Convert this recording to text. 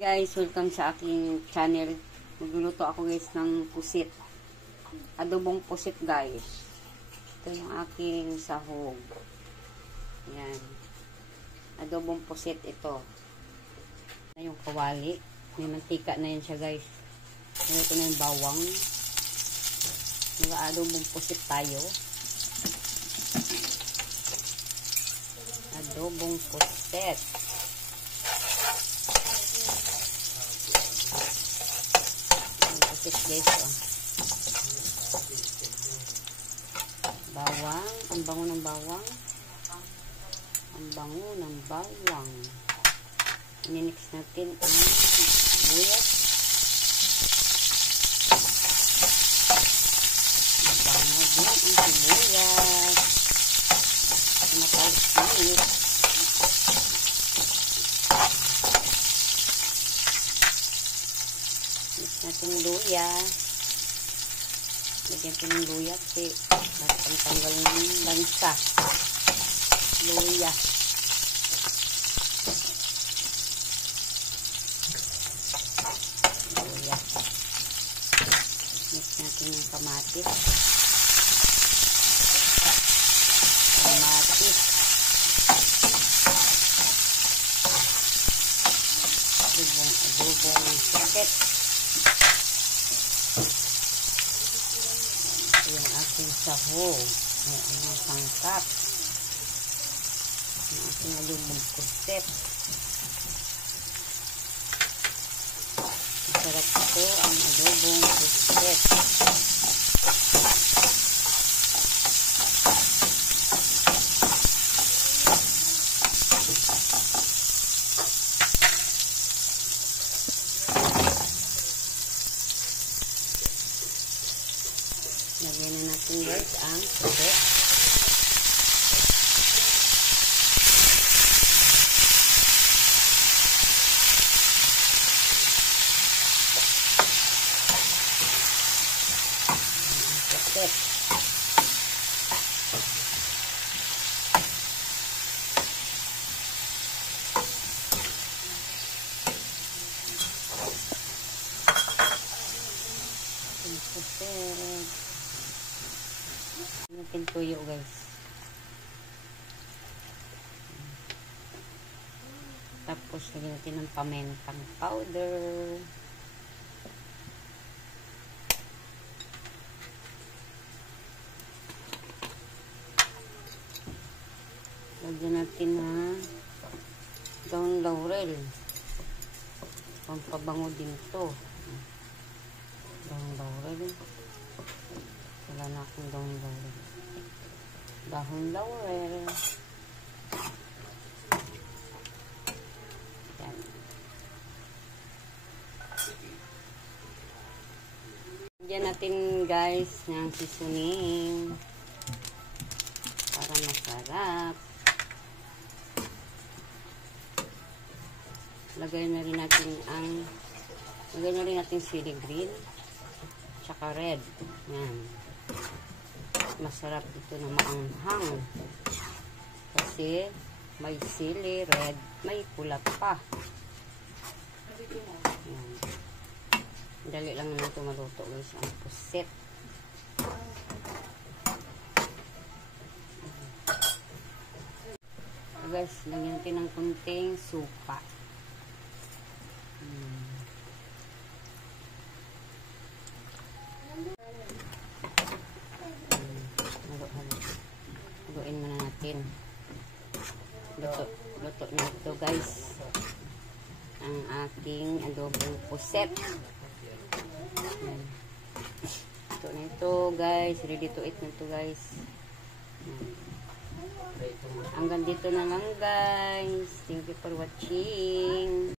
Guys, welcome sa aking channel. Magluluto ako guys ng pusit. Adobong pusit guys. Ito yung aking sahog. Yan. Adobong pusit ito. Na yung kawali. May mantika na yan siya guys. Ito na yung bawang. Nag-adobong pusit tayo. Adobong pusit. Pusit guys, oh. Bawang, ang bango ng bawang. Ang bango ng bawang. Ininix natin ang sibuyas. Bango din ang sibuyas. Matalis. Natin luya. Lagyan natin ng luya kasi pantanggal ng lansa. Luya. Luya. Mix natin yung kamatis. Kamatis. Adobong pusit. Yung aking sahog. Ang sangkap. Yung aking adobong pusit. Masarap ito ang adobong pusit. Lagyan na natin guys ang pusit. Pusit. Pusit. Natin tuyo guys. Tapos lagyan natin ng pamentang powder. Lagyan natin ng daon laurel. Pampabango din to. Daon laurel. Wala na akong daon laurel. Dahon laurel. Yan. Diyan natin guys ng seasoning para masarap. Lagay na rin natin chili green tsaka red. Yan. Masarap ito na maanghang kasi may sili red, may pula pa. Yan. Dali lang naman ito maluto guys ang pusit. Guys, lagyan natin ng kunting suka. Haluin muna natin. Luto na ito guys. Ang aking adobong pusit. Luto na ito guys. Ready to eat na ito guys. Hanggang dito na lang guys. Thank you for watching.